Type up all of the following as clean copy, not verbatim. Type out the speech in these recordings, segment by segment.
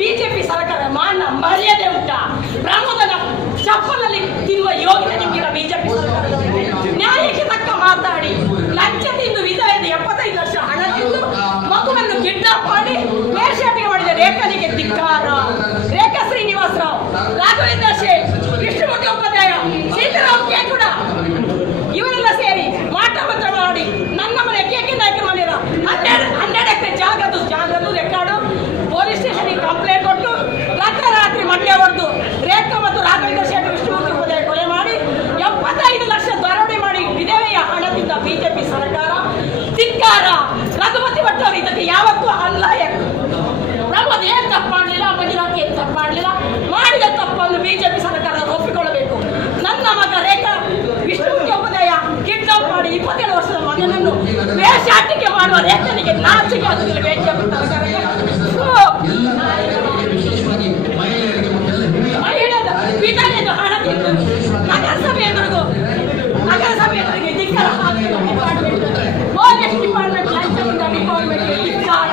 BJP ಸರ್ಕಾರ ಮಾನ ಮರ್ಯಾದೆ ಉಂಟಾ? ಪ್ರಮೋದನ ಚಪ್ಪಲಲ್ಲಿ ತಿನ್ನುವ ಯೋಗ್ಯತೆ ನಿಮಗಿಲ್ಲ. ಬಿಜೆಪಿ ಸರ್ಕಾರದವರಿಗೆ ನ್ಯಾಯಕ್ಕೆ ತಕ್ಕ ಮಾತಾಡಿ ಲಂಚ ತಿಂದು ವಿಧವೆಯಿಂದ 75 ಲಕ್ಷ ಹಣ ತಿಂದು ಮಗುವನ್ನು ಕಿಡ್ನಾಪ್ ಮಾಡಿ ವೇಶ್ಯಾಟಿಕೆ ಮಾಡಿದ ರೇಖನಿಗೆ ಧಿಕ್ಕಾರ. ರೇಖಾ ಶ್ರೀನಿವಾಸ ರಾವ್, ರಾಘವೇಂದ್ರ ಶೇಖ್, ಕೃಷ್ಣಮೂರ್ತಿ ಉಪಾಧ್ಯಾಯ, ಸೀತಾರಾಮ್ ಕೇಕುಡ ಇವರೆಲ್ಲ ಸೇರಿ ಮಾಟ ಮಂತ್ರ ಮಾಡಿ ನನ್ನ ಮನೆ ಕೇಕೆ ನಾಯಕರ ಮನೆಯ 12 ಎಕರೆ ಜಾಗದ್ದು ರೆಕಾರ್ಡು ಪೊಲೀಸ್ ಸ್ಟೇಷನ್ಗೆ ಕಂಪ್ಲೇಂಟ್ ಕೊಟ್ಟು ರಾತ್ರಿ ಮಂಡ್ಯ ಹೊಡೆದು ರೇಖಾ ಮತ್ತು ರಾಘವೇಂದ್ರ ಶೇಖ್ ಕೃಷ್ಣಮೂರ್ತಿ ಉಪಾಧ್ಯಾಯ ಕೊಲೆ ಮಾಡಿ 75 ಲಕ್ಷ ದರೋಡೆ ಮಾಡಿ ವಿಧವೆಯ ಹಣದಿಂದ ಬಿಜೆಪಿ ಸರ್ಕಾರ ಧಿಕ್ಕಾರ. ರಘುಪತಿ ಭಟ್ ಅವರು ಇದಕ್ಕೆ ಯಾವತ್ತೂ ಅನ್ಲಾಯಕ್. ಪ್ರಮೋದ್ ಏನ್ ತಪ್ಪು ಮಾಡಲಿಲ್ಲ, ಮಂಜುನಾಥ್ ಏನ್ ತಪ್ಪು ಮಾಡಲಿಲ್ಲ. ಮಾಡಿದ ತಪ್ಪನ್ನು ಬಿಜೆಪಿ ಸರ್ಕಾರ ಒಪ್ಪಿಕೊಳ್ಳಬೇಕು. ನನ್ನ ಮಗ ರೇಖಾ ವಿಷ್ಣುಮೂರ್ತಿ ಉಪಾಧ್ಯಾಯ ಕಿಡ್ನಾಪ್ ಮಾಡಿ 27 ವರ್ಷದ ಮಗನನ್ನು ವೇಶ್ಯಾಟಿಕೆ ಮಾಡುವ ರೇಖನಿಗೆ ನಾಚಿಕೆ ಆಗುತ್ತಿಲ್ಲ ಬಿಜೆಪಿ ಸರ್ಕಾರಕ್ಕೆ. ಮಹಿಳೆಯರ ವಿಧಾನದ ಹಣ ತಿಂದು ನಗರಸಭೆ ಎದುರಿಗೆ ಧಿಕ್ಕಾರ ಹಾಕಬೇಕು. ಪೊಲೀಸ್ ಡಿಪಾರ್ಟ್ಮೆಂಟ್ ಲಂಚದಿಂದ ಡಿಪಾರ್ಟ್ಮೆಂಟ್ಗೆ ಧಿಕ್ಕಾರ.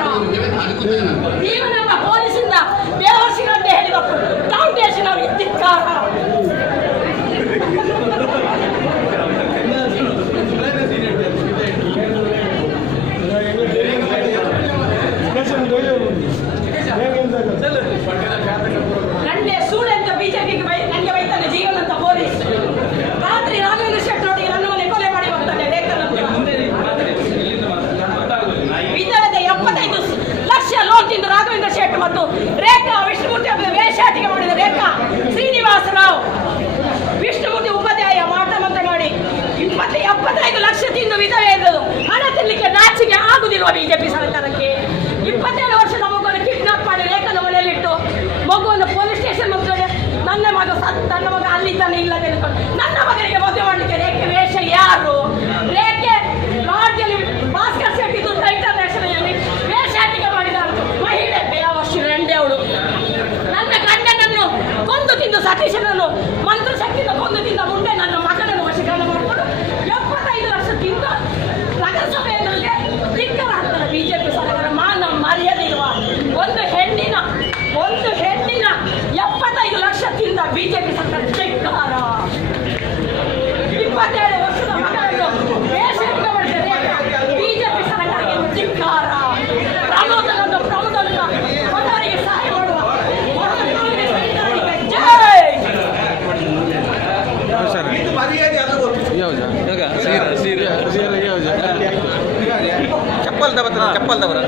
ನೀವು ನಮ್ಮ ಪೊಲೀಸಿಂದ ಬೇವರ್ಸಿಗಳಂತೆ ಹೇಳಿದ ಫೌಂಡೇಶನ್ ಅವರಿಗೆ ಧಿಕ್ಕಾರ. ನಂಗೆ ಸೂಳೆ ಅಂತ ಬಿಜೆಪಿಗೆ ನನಗೆ ಬೈತಾನೆ ಜೀವನ ಅಂತ ಪೊಲೀಸ್. ರಾತ್ರಿ ರಾಘವೇಂದ್ರ ಶೆಟ್ಟಿ ಒಟ್ಟಿಗೆ ನನ್ನ ಮನೆ ಕೊಲೆ ಮಾಡಿ ಹೋಗ್ತಾನೆ ವಿಧವೆದ 75 ಲಕ್ಷ ಲೋನ್ ತಿಂದು ರಾಘವೇಂದ್ರ ಶೆಟ್ಟಿ ಮತ್ತು ರೇಖಾ ವಿಷ್ಣುಮೂರ್ತಿ ವೇಶ್ಯಾಟಿಕೆ ಮಾಡಿದ ರೇಖಾ ಶ್ರೀನಿವಾಸ ರಾವ್, ವಿಷ್ಣುಮೂರ್ತಿ ಉಪಾಧ್ಯಾಯ ಮಾಟ ಮಂತ್ರ ಮಾಡಿ 75 ಲಕ್ಷ ತಿಂದು ವಿಧವೆ ಇದ್ದದು ಹಣ ತಿನ್ನಲಿಕ್ಕೆ ನಾಚಿಕೆ ಆಗುದಿರುವ ಬಿಜೆಪಿ ಸರ್ಕಾರಕ್ಕೆ. 27 ವರ್ಷದ ಮಗುವನ್ನು ಕಿಡ್ನಾಪ್ ಮಾಡಿ ರೇಖಾನ ಮನೆಯಲ್ಲಿಟ್ಟು ಮಗುವನ್ನು ಪೊಲೀಸ್ ಸ್ಟೇಷನ್ ಮಕ್ಕಳಿಗೆ ನನ್ನ ಮಗ ಅಲ್ಲಿದ್ದಾನೆ ಇಲ್ಲ ನನ್ನ ಮಗನಿಗೆ ಮದುವೆ ಮಾಡಲಿಕ್ಕೆ ರೇಖೆ ವೇಷ ಯಾರು? ರೇಖೆ ಲಾಡ್ಜಲ್ಲಿ ಭಾಸ್ಕರ್ ಶೆಟ್ಟಿ ಇಂಟರ್ನ್ಯಾಷನಲ್ ವೇಶ್ಯಾಟಿಕೆ ಮಾಡಿದ ಮಹಿಳೆ ಬೇವರ್ಸಿ ರೆಂಡೆ ಅವಳು. ನನ್ನ ಗಂಡನನ್ನು ಕೊಂದು ತಿಂದು ಸತೀಶನನ್ನು ಮಂತ್ರ ಶಕ್ತಿಯಿಂದ ಕೊಂದು ತಿಂದ ಮುಂದೆ ನನ್ನ ಮಗನನ್ನು ವಶೀಕರಣ ಮಾಡಿಕೊಂಡು 75 ಲಕ್ಷ ತಿಂದು ನಗರಸಭೆಯಲ್ಲಿ ಧಿಕ್ಕಾರ ಹಾಕ್ತಾರೆ ಬಿಜೆಪಿ ಸರ್ಕಾರ. ಮಾನ ಮರ್ಯಾದೆ ಇರುವ ಒಂದು ಹೆಣ್ಣಿನ 75 ಲಕ್ಷ ತಿಂದ ಬಿಜೆಪಿ ಸರ್ಕಾರ ಧಿಕ್ಕಾರ. 27 ವರ್ಷದ ಮಗನನ್ನು ವೇಶ್ಯಾಟಿಕೆ ಮಾಡಿದ ಬಿಜೆಪಿ ಸರ್ಕಾರಕ್ಕೆ ಧಿಕ್ಕಾರ. ಪ್ರಮೋದನ ಮಗನಿಗೆ ಸಹಾಯ ಮಾಡುವ ಚಪ್ಪಲ್ ದವರ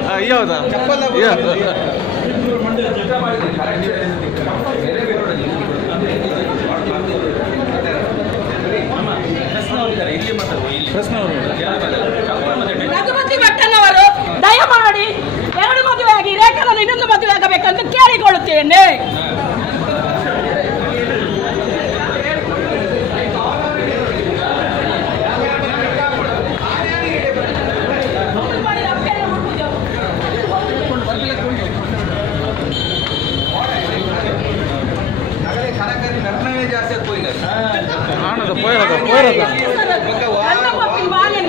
ರಘುಪತಿ ಭಟ್ಟನವರು ದಯಮಾಡಿ 2 ಮದುವೆ ಆಗಿ ರೇಖಾದಲ್ಲಿ ಇನ್ನೊಂದು ಮದುವೆ ಆಗಬೇಕಂತ ಕೇಳಿಕೊಳ್ಳುತ್ತೇನೆ.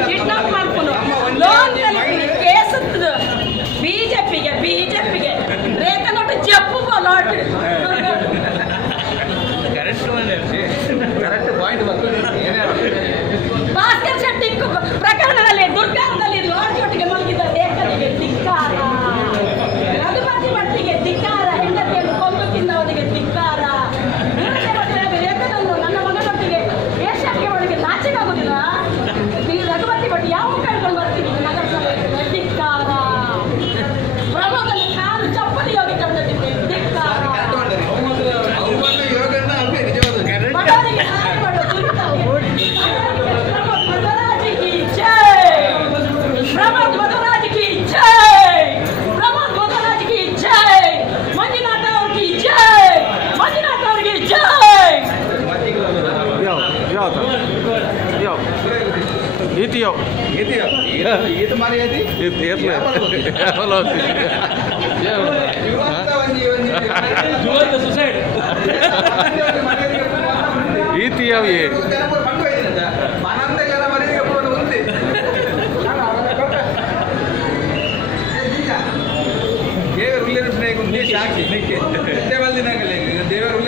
ಕಿಡ್ನಾಪ್ ಮಾಡ್ಕೊಂಡು ಲೋನ್ ಬಿಜೆಪಿಗೆ ರೇಖಾ ನೋಟು ಜಪ್ಪು ಲಾಟ್ ಭಾಸ್ಕರ್ ಶೆಟ್ಟಿ ಪ್ರಕರಣದಲ್ಲಿ ದುರ್ಗಾಂಗದಲ್ಲಿ ಲಾಡ್ಜ್ ಒಟ್ಟಿಗೆ ಮಲಗಿದ್ದ ರೇಖನಿಗೆ ಧಿಕ್ಕಾರ. ರಘುಪತಿ ಭಟ್ಟಿಗೆ ಧಿಕ್ಕಾರ. ಹೆಂಡತಿಯನ್ನು ಕೊಂದು ತಿನ್ನವರಿಗೆ ಧಿಕ್ಕಾರ. ರೇಖನನ್ನು ನನ್ನ ಮಗನೊಟ್ಟಿಗೆ ವೇಶ್ಯಾಟಿಕೆ ಮಾಡಿಗೆ ನಾಚಿಕೆ ಆಗುದಿಲ್ಲ. ರಘುಪತಿ ಭಟ್ ಯಾವ ಕಳ್ಕೊಂಡು ಬರ್ತೀನಿ ನಗರಸಭೆ ಧಿಕ್ಕಾರ. ಪ್ರಮೋದನ ಕಾರು ಚಪ್ಪಲಿ ಯೋಗಿ ತಂದಿದ್ದೇನೆ ಧಿಕ್ಕಾರ. ಮಗನಿಗೆ ಸಹಾಯ ಮಾಡುವ ಪ್ರಮೋದ್ ಮಧುರಾಜ್ ಕಿ ಜೈ. ಪ್ರಮೋದ್ ಮಧುರಾಜ್ ಕಿ ಜೈ. ಪ್ರಮೋದ್ ಮಧುರಾಜ್ ಕಿ ಜೈ. ಮಂಜುನಾಥ್ ಅವ್ರಿಗೆ ಜೈ. ಮಂಜುನಾಥ್ ಅವ್ರಿಗೆ ಜೈ. ಇದು ಮಾರಿ ಅವಿ ಜನಪದ ಬಂದು ಹೋಯ್ತಿನಂತ ಅನಂತ ಜನ ಮರಿಗೆ ಪೂರ್ಣ ಉಂಟು ದೇವರ ಉಲ್ಲೇಖ ಸಾಕ್ಷಿ ದೇವರ ಉಲ್ಲೇಖ